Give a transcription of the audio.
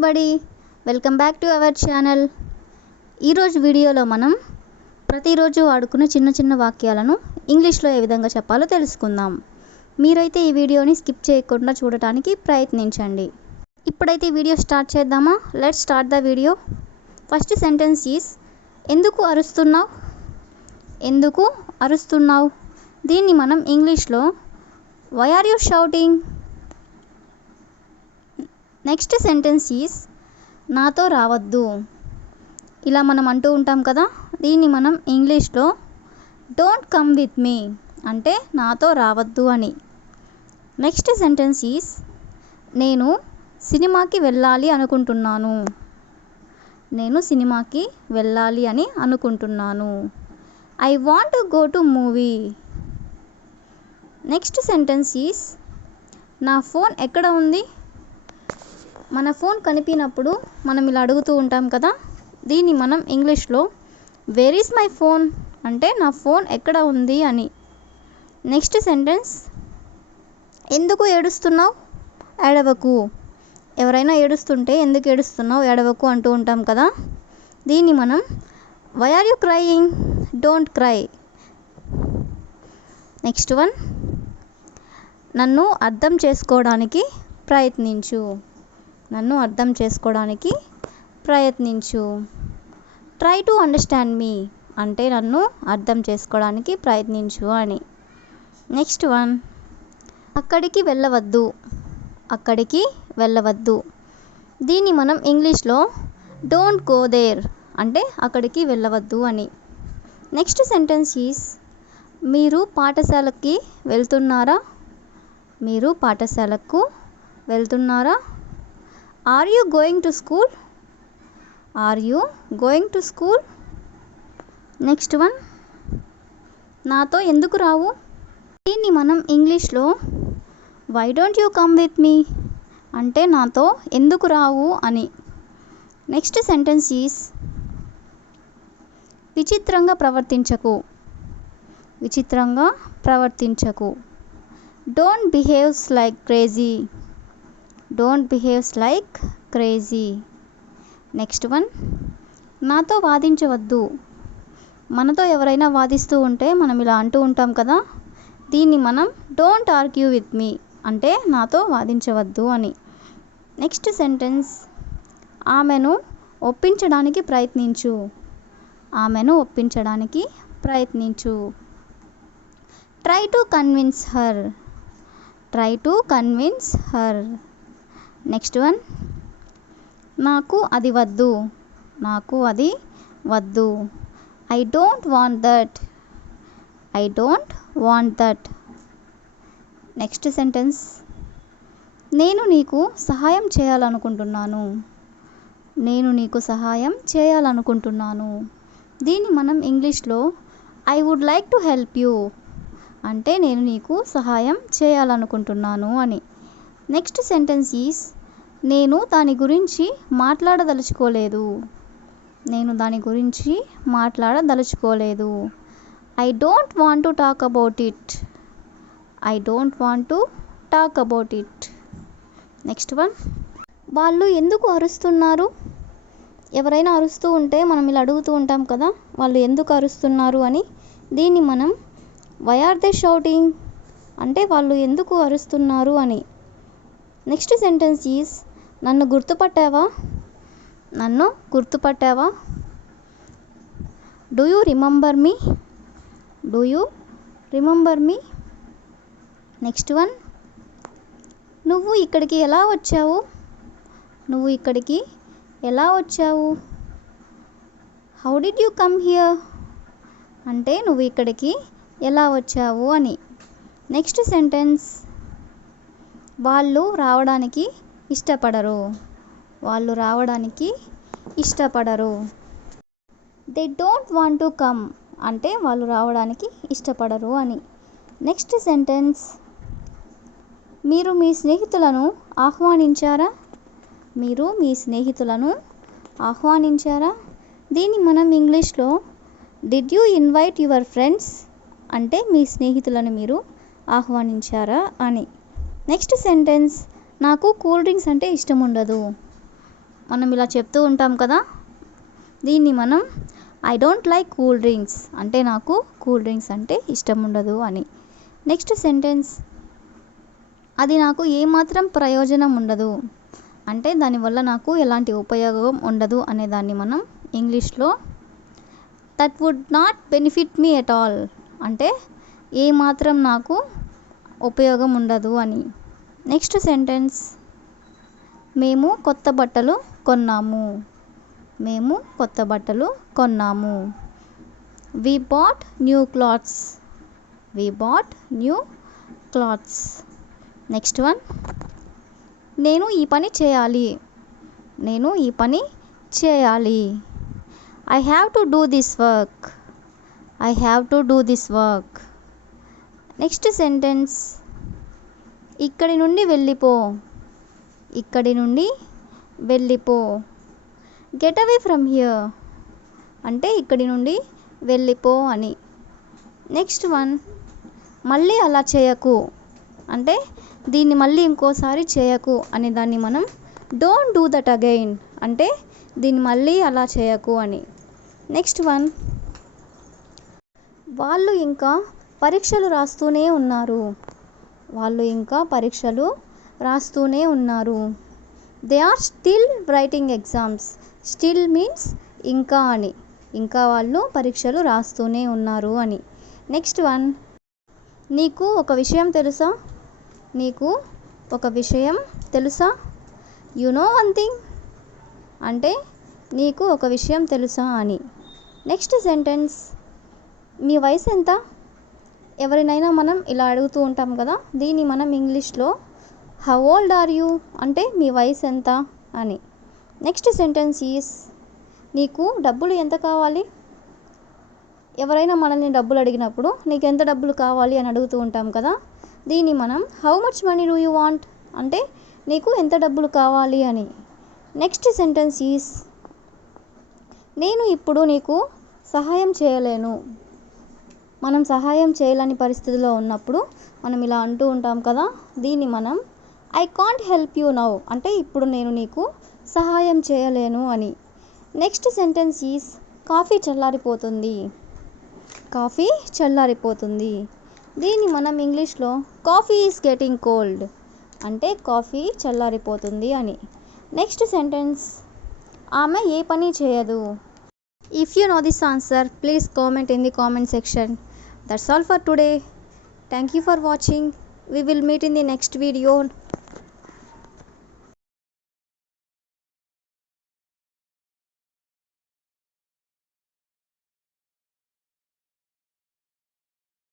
Everybody, welcome back to our channel. ఈరోజు వీడియోలో మనం ప్రతిరోజు వాడుకునే చిన్న చిన్న వాక్యాలను ఇంగ్లీష్లో ఏ విధంగా చెప్పాలో తెలుసుకుందాం. మీరైతే ఈ వీడియోని స్కిప్ చేయకుండా చూడటానికి ప్రయత్నించండి. ఇప్పుడైతే ఈ వీడియో స్టార్ట్ చేద్దామా? Let's start the video. First sentence is ఎందుకు అరుస్తున్నావు? ఎందుకు అరుస్తున్నావు? దీన్ని మనం ఇంగ్లీష్లో why are you shouting? Next sentence is నాతో రావద్దు. ఇలా మనం అంటూ ఉంటాం కదా, దీన్ని మనం ఇంగ్లీష్లో డోంట్ కమ్ విత్ మీ అంటే నాతో రావద్దు అని. నెక్స్ట్ సెంటెన్స్ ఈస్ నేను సినిమాకి వెళ్ళాలి అనుకుంటున్నాను. నేను సినిమాకి వెళ్ళాలి అని అనుకుంటున్నాను. I want to go to movie. Next sentence is నా ఫోన్ ఎక్కడ ఉంది? మన ఫోన్ కనిపినప్పుడు మనం ఇలా అడుగుతూ ఉంటాం కదా, దీన్ని మనం ఇంగ్లీష్లో వేర్ ఈస్ మై ఫోన్ అంటే నా ఫోన్ ఎక్కడ ఉంది అని. నెక్స్ట్ సెంటెన్స్ ఎందుకు ఏడుస్తున్నావు? ఏడవకు. ఎవరైనా ఏడుస్తుంటే ఎందుకు ఏడుస్తున్నావు, ఏడవకు అంటూ ఉంటాం కదా, దీన్ని మనం why are you crying? Don't cry. Next one నన్ను అర్థం చేసుకోవడానికి ప్రయత్నించు. నన్ను అర్థం చేసుకోవడానికి ప్రయత్నించు. ట్రై టు అండర్స్టాండ్ మీ అంటే నన్ను అర్థం చేసుకోవడానికి ప్రయత్నించు అని. నెక్స్ట్ వన్ అక్కడికి వెళ్ళవద్దు. అక్కడికి వెళ్ళవద్దు. దీన్ని మనం ఇంగ్లీష్లో డోంట్ గో దేర్ అంటే అక్కడికి వెళ్ళవద్దు అని. నెక్స్ట్ సెంటెన్స్ ఈస్ మీరు పాఠశాలకి వెళ్తున్నారా? మీరు పాఠశాలకు వెళ్తున్నారా? Are you going to school? Are you going to school? Next one నాతో ఎందుకు రావు? దీన్ని మనం ఇంగ్లీష్లో why don't you come with me అంటే నాతో ఎందుకు రావు అని. నెక్స్ట్ సెంటెన్స్ ఈస్ విచిత్రంగా ప్రవర్తించకు. విచిత్రంగా ప్రవర్తించకు. Don't behaves like crazy. Don't behaves like crazy. Next one నాతో వాదించవద్దు. మనతో ఎవరైనా వాదిస్తూ ఉంటే మనం ఇలా అంటూ ఉంటాం కదా, దీన్ని మనం డోంట్ ఆర్గ్యూ విత్ మీ అంటే నాతో వాదించవద్దు అని. నెక్స్ట్ సెంటెన్స్ ఆమెను ఒప్పించడానికి ప్రయత్నించు. ఆమెను ఒప్పించడానికి ప్రయత్నించు. Try to convince her. Try to convince her. Next one నాకు అది వద్దు. నాకు అది వద్దు. I don't want that. I don't want that. Next sentence నేను నీకు సహాయం చేయాలనుకుంటున్నాను. నేను నీకు సహాయం చేయాలనుకుంటున్నాను. దీన్ని మనం ఇంగ్లీష్లో I would like to help you అంటే నేను నీకు సహాయం చేయాలనుకుంటున్నాను అని. నెక్స్ట్ సెంటెన్స్ ఈస్ నేను దాని గురించి మాట్లాడదలుచుకోలేదు. నేను దాని గురించి మాట్లాడదలుచుకోలేదు. I don't want to talk about it. I don't want to talk about it. Next one వాళ్ళు ఎందుకు అరుస్తున్నారు? ఎవరైనా అరుస్తూ ఉంటే మనం ఇలా అడుగుతూ ఉంటాం కదా, వాళ్ళు ఎందుకు అరుస్తున్నారు అని. దీన్ని మనం వై ఆర్ దే షౌటింగ్ అంటే వాళ్ళు ఎందుకు అరుస్తున్నారు అని. నెక్స్ట్ సెంటెన్స్ ఈస్ నన్ను గుర్తుపట్టావా? నన్ను గుర్తుపట్టావా? Do you remember me? Do you remember me? Next one నువ్వు ఇక్కడికి ఎలా వచ్చావు? నువ్వు ఇక్కడికి ఎలా వచ్చావు? How did you come here అంటే నువ్వు ఇక్కడికి ఎలా వచ్చావు అని. నెక్స్ట్ సెంటెన్స్ వాళ్ళు రావడానికి ఇష్టపడరు. వాళ్ళు రావడానికి ఇష్టపడరు. They don't want to come అంటే వాళ్ళు రావడానికి ఇష్టపడరు అని. నెక్స్ట్ సెంటెన్స్ మీరు మీ స్నేహితులను ఆహ్వానించారా? మీరు మీ స్నేహితులను ఆహ్వానించారా? దీన్ని మనం ఇంగ్లీష్లో did you invite your friends అంటే మీ స్నేహితులను మీరు ఆహ్వానించారా అని. నెక్స్ట్ సెంటెన్స్ నాకు కూల్ డ్రింక్స్ అంటే ఇష్టం ఉండదు. మనం ఇలా చెప్తూ ఉంటాం కదా, దీన్ని మనం I don't like cool drinks అంటే నాకు కూల్ డ్రింక్స్ అంటే ఇష్టం ఉండదు అని. నెక్స్ట్ సెంటెన్స్, అది నాకు ఏమాత్రం ప్రయోజనం ఉండదు అంటే దానివల్ల నాకు ఎలాంటి ఉపయోగం ఉండదు అనేదాన్ని మనం ఇంగ్లీష్లో that would not benefit me at all అంటే ఏమాత్రం నాకు ఉపయోగం ఉండదు అని. నెక్స్ట్ సెంటెన్స్, మేము కొత్త బట్టలు కొన్నాము. మేము కొత్త బట్టలు కొన్నాము. We bought new clothes. We bought new clothes. Next one, నేను ఈ పని చేయాలి. నేను ఈ పని చేయాలి. I have to do this work. I have to do this work. Next sentence, ఇక్కడి నుండి వెళ్ళిపో. ఇక్కడి నుండి వెళ్ళిపో. గెట్ అవే ఫ్రమ్ హియర్ అంటే ఇక్కడి నుండి వెళ్ళిపో అని. నెక్స్ట్ వన్, మళ్ళీ అలా చేయకు అంటే దీన్ని మళ్ళీ ఇంకోసారి చేయకు అనే దాన్ని మనం డోంట్ డూ దట్ అగైన్ అంటే దీన్ని మళ్ళీ అలా చేయకు అని. నెక్స్ట్ వన్, వాళ్ళు ఇంకా పరీక్షలు రాస్తూనే ఉన్నారు. వాళ్ళు ఇంకా పరీక్షలు రాస్తూనే ఉన్నారు. They are still writing exams. Still means ఇంకా అని, ఇంకా వాళ్ళు పరీక్షలు రాస్తూనే ఉన్నారు అని. నెక్స్ట్ వన్, నీకు ఒక విషయం తెలుసా. నీకు ఒక విషయం తెలుసా. యు నో వన్ థింగ్ అంటే నీకు ఒక విషయం తెలుసా అని. నెక్స్ట్ సెంటెన్స్, మీ వయసు ఎంత. ఎవరినైనా మనం ఇలా అడుగుతూ ఉంటాం కదా, దీన్ని మనం ఇంగ్లీష్లో హౌ ఓల్డ్ ఆర్ యూ అంటే మీ వయసు ఎంత అని. నెక్స్ట్ సెంటెన్స్ ఈస్, నీకు డబ్బులు ఎంత కావాలి. ఎవరైనా మనల్ని డబ్బులు అడిగినప్పుడు నీకు ఎంత డబ్బులు కావాలి అని అడుగుతూ ఉంటాం కదా, దీన్ని మనం how much money do you want అంటే నీకు ఎంత డబ్బులు కావాలి అని. నెక్స్ట్ సెంటెన్స్ ఈస్, నేను ఇప్పుడు నీకు సహాయం చేయలేను. మనం సహాయం చేయలేని పరిస్థితిలో ఉన్నప్పుడు మనం ఇలా అంటూ ఉంటాం కదా, దీన్ని మనం I can't help you now అంటే ఇప్పుడు నేను నీకు సహాయం చేయలేను అని. Next sentence is, coffee చల్లారిపోతుంది. Coffee చల్లారిపోతుంది. దీన్ని మనం ఇంగ్లీష్లో కాఫీ ఈజ్ గెటింగ్ కోల్డ్ అంటే కాఫీ చల్లారిపోతుంది అని. నెక్స్ట్ సెంటెన్స్, ఆమె ఏ పని చేయదు. If you know this answer please comment in the comment section. That's all for today. Thank you for watching. We will meet in the next video.